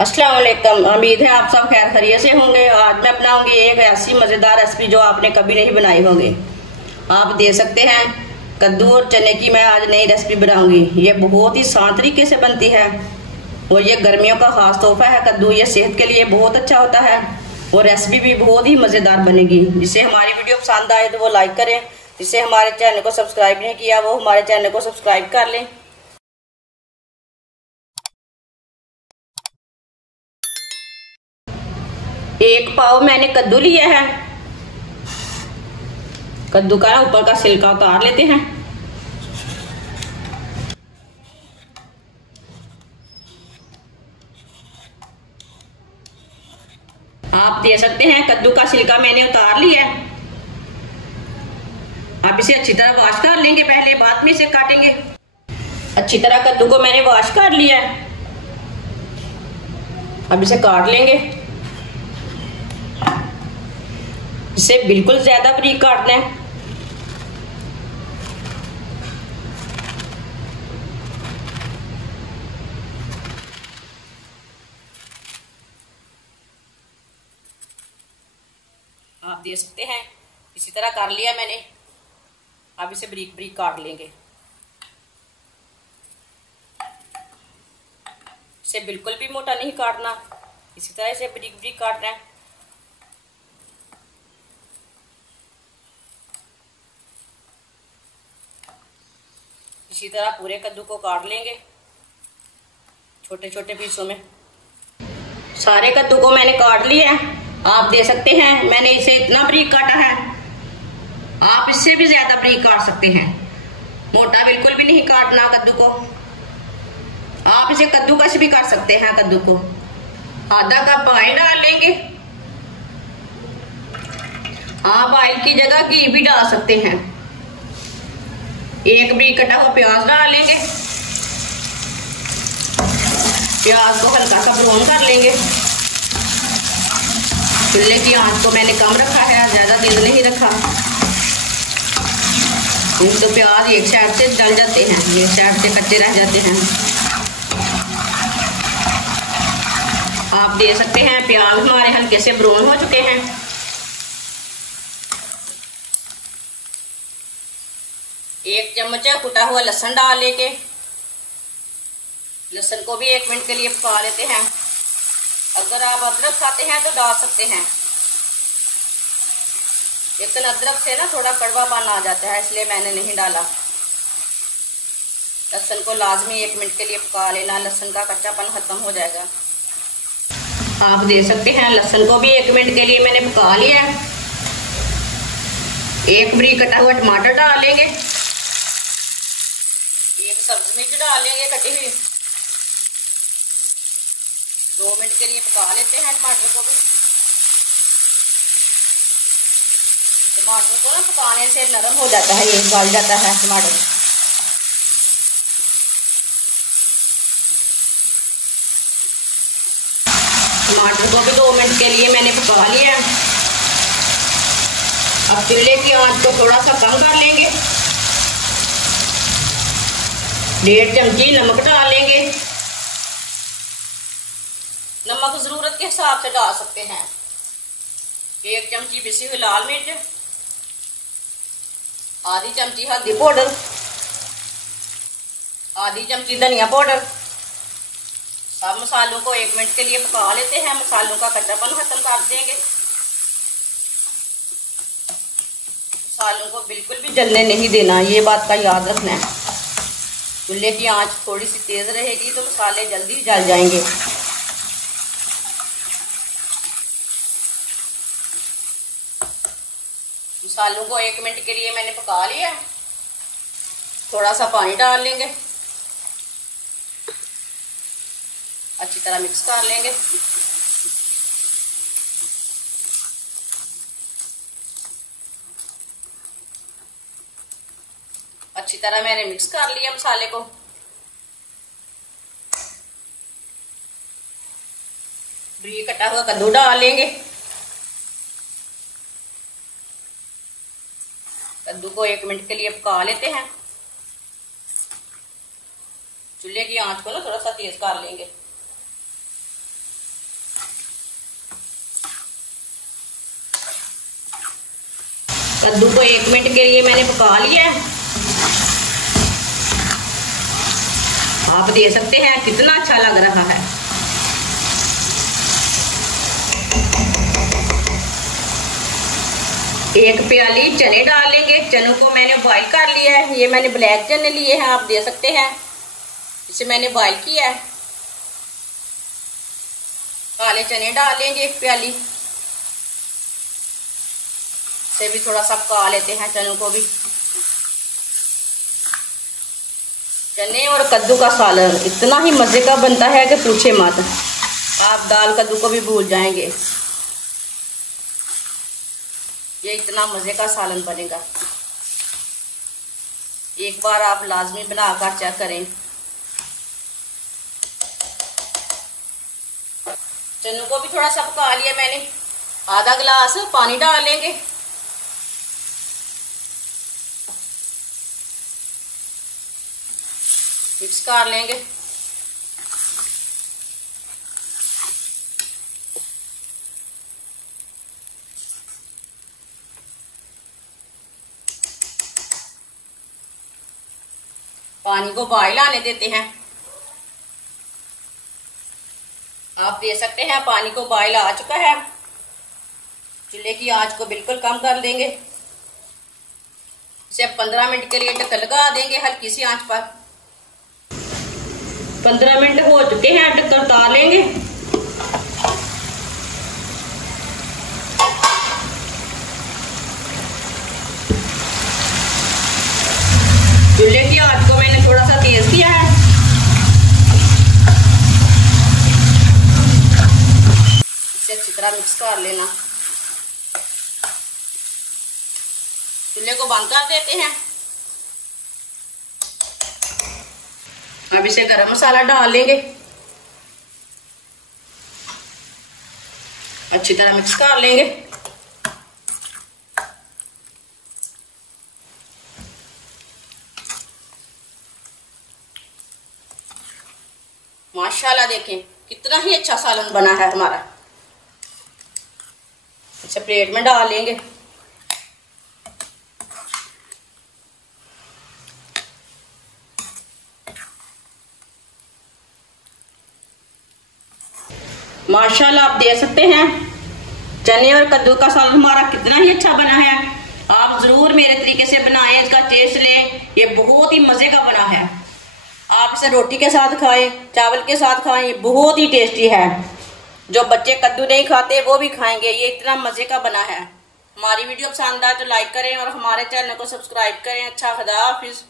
अस्सलाम वालेकुम। उम्मीद है आप सब खैर खैरियत से होंगे। आज मैं अपनाऊंगी एक ऐसी मज़ेदार रेसिपी जो आपने कभी नहीं बनाई होगी। आप देख सकते हैं कद्दू और चने की मैं आज नई रेसिपी बनाऊंगी। ये बहुत ही आसान तरीके से बनती है और ये गर्मियों का खास तोहफा है। कद्दू ये सेहत के लिए बहुत अच्छा होता है और रेसिपी भी बहुत ही मज़ेदार बनेगी। जिससे हमारी वीडियो पसंद आए तो वो लाइक करें, जिससे हमारे चैनल को सब्सक्राइब नहीं किया वो हमारे चैनल को सब्सक्राइब कर लें। एक पाव मैंने कद्दू लिया है। कद्दू का ऊपर का छिलका उतार लेते हैं। आप देख सकते हैं कद्दू का छिलका मैंने उतार लिया है। आप इसे अच्छी तरह वॉश कर लेंगे, पहले बाद में इसे काटेंगे। अच्छी तरह कद्दू को मैंने वॉश कर लिया है। अब इसे काट लेंगे। इसे बिल्कुल ज्यादा बारीक काटना है। आप देख सकते हैं इसी तरह कर लिया मैंने। अब इसे बारीक बारीक काट लेंगे। इसे बिल्कुल भी मोटा नहीं काटना, इसी तरह इसे बारीक बारीक काटना है। इसी तरह पूरे कद्दू को काट लेंगे छोटे छोटे पीसों में। सारे कद्दू को मैंने काट लिया है। आप देख सकते हैं मैंने इसे इतना बारीक काटा है। आप इससे भी ज्यादा बारीक काट सकते हैं। मोटा बिल्कुल भी नहीं काटना कद्दू को। आप इसे कद्दूकस भी कर सकते हैं। कद्दू को आधा कप ऑयल डाल लेंगे। आप ऑयल की जगह घी भी डाल सकते हैं। एक बारीक कटा हुआ प्याज डाल लेंगे। प्याज को हल्का सा ब्राउन कर लेंगे। चूल्हे की आंच को मैंने कम रखा है, ज्यादा तेज नहीं रखा। तो प्याज एक साइड से जल जाते हैं, एक साइड से कच्चे रह जाते हैं। आप देख सकते हैं प्याज हमारे हल्के से ब्राउन हो चुके हैं। एक चम्मच कुटा हुआ लहसुन डाल लेके लहसुन को भी 1 मिनट के लिए पका लेते हैं। अगर आप अदरक खाते हैं तो डाल सकते हैं, लेकिन अदरक से ना थोड़ा कड़वापन आ जाता है, इसलिए मैंने नहीं डाला। लहसुन को लाजमी 1 मिनट के लिए पका लेना, लहसुन का कच्चापन खत्म हो जाएगा। आप देख सकते हैं लहसुन को भी 1 मिनट के लिए मैंने पका लिया है। एक बारीक कटा हुआ टमाटर डाल लेंगे। एक सब्जी मिर्च डाल लेंगे कटी हुई। 2 मिनट के लिए पका लेते हैं टमाटर को भी। टमाटर को ना पकाने से नरम हो जाता है, ये गल जाता है टमाटर। टमाटर को भी 2 मिनट के लिए मैंने पका लिया है। अब चूल्हे की आंच को थोड़ा सा कम कर लेंगे। 1.5 चमची नमक डाल लेंगे। नमक जरूरत के हिसाब से डाल सकते हैं। 1 चमची पिसी हुई लाल मिर्च, आधी चमची हल्दी पाउडर, आधी चमची धनिया पाउडर। सब मसालों को 1 मिनट के लिए पका लेते हैं। मसालों का कच्चापन खत्म कर देंगे। मसालों को बिल्कुल भी जलने नहीं देना, ये बात का याद रखना है। चूल्हे की आंच थोड़ी सी तेज रहेगी तो मसाले जल्दी जल जाएंगे। मसालों को 1 मिनट के लिए मैंने पका लिया। थोड़ा सा पानी डाल लेंगे, अच्छी तरह मिक्स कर लेंगे। अच्छी तरह मैंने मिक्स कर लिया मसाले को। बारीक कटा हुआ कद्दू डाल लेंगे। कद्दू को 1 मिनट के लिए पका लेते हैं। चूल्हे की आंच को ना थोड़ा सा तेज कर लेंगे। कद्दू को 1 मिनट के लिए मैंने पका लिया है। आप देख सकते हैं कितना अच्छा लग रहा है। एक प्याली चने डाल लेंगे। चनों को मैंने बॉईल कर लिया है। ये मैंने ब्लैक चने लिए हैं, आप देख सकते हैं। इसे मैंने बॉईल किया है। काले चने डाल लेंगे 1 प्याली। से भी थोड़ा सा पका लेते हैं चनों को भी। चने और कद्दू का सालन इतना ही मजे का बनता है कि पूछे मत। आप दाल कद्दू को भी भूल जाएंगे। ये इतना मजे का सालन बनेगा। एक बार आप लाजमी बनाकर चेक करें। चनों को भी थोड़ा सा पका लिया मैंने। आधा गिलास पानी डाल लेंगे। मिक्स कर लेंगे। पानी को बॉईल आने देते हैं। आप देख सकते हैं पानी को बॉईल आ चुका है। चूल्हे की आंच को बिल्कुल कम कर देंगे। इसे 15 मिनट के लिए ढक्कन लगा देंगे हल्की सी आंच पर। 15 मिनट हो चुके हैं, ढक्कन उतार लेंगे। चूल्हे की आंच को मैंने थोड़ा सा तेज किया है। इसे अच्छी तरह मिक्स कर लेना। चूल्हे को बंद कर देते हैं। अब इसे गरम मसाला डाल लेंगे। अच्छी तरह मिक्स कर लेंगे। माशाल्लाह देखें कितना ही अच्छा सालन बना है हमारा। इसे प्लेट में डाल लेंगे। माशाल्लाह आप देख सकते हैं चने और कद्दू का सालन हमारा कितना ही अच्छा बना है। आप जरूर मेरे तरीके से बनाएं, इसका टेस्ट लें। ये बहुत ही मजे का बना है। आप इसे रोटी के साथ खाएं, चावल के साथ खाएं, ये बहुत ही टेस्टी है। जो बच्चे कद्दू नहीं खाते वो भी खाएंगे। ये इतना मजे का बना है। हमारी वीडियो पसंद आए तो लाइक करें और हमारे चैनल को सब्सक्राइब करें। अच्छा, खुदा हाफिज।